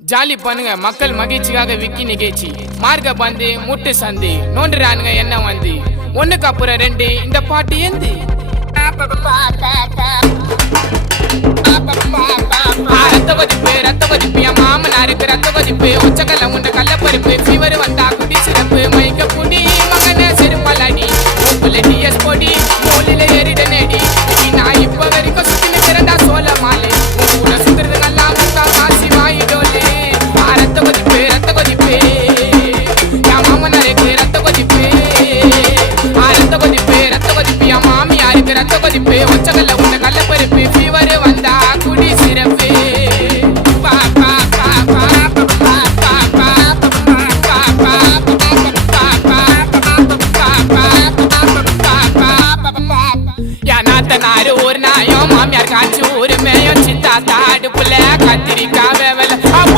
jolly பண்ணுங்க மக்கள் மகிழ்ச்சிக்காக விக்கி நிகழ்ச்சி மார்க்க பந்து முட்டு சந்து நோண்டுறானுங்க என்ன வந்து ஒண்ணுக்கு அப்புறம் ரெண்டு இந்த பாட்டு ஏந்து ரத்த வதிப்பு என் மாமனாருக்கு ரத்த வதிப்பு உச்சக்கல்ல முண்ட கள்ளப்பருப்பு ஃபீவர் வந்தா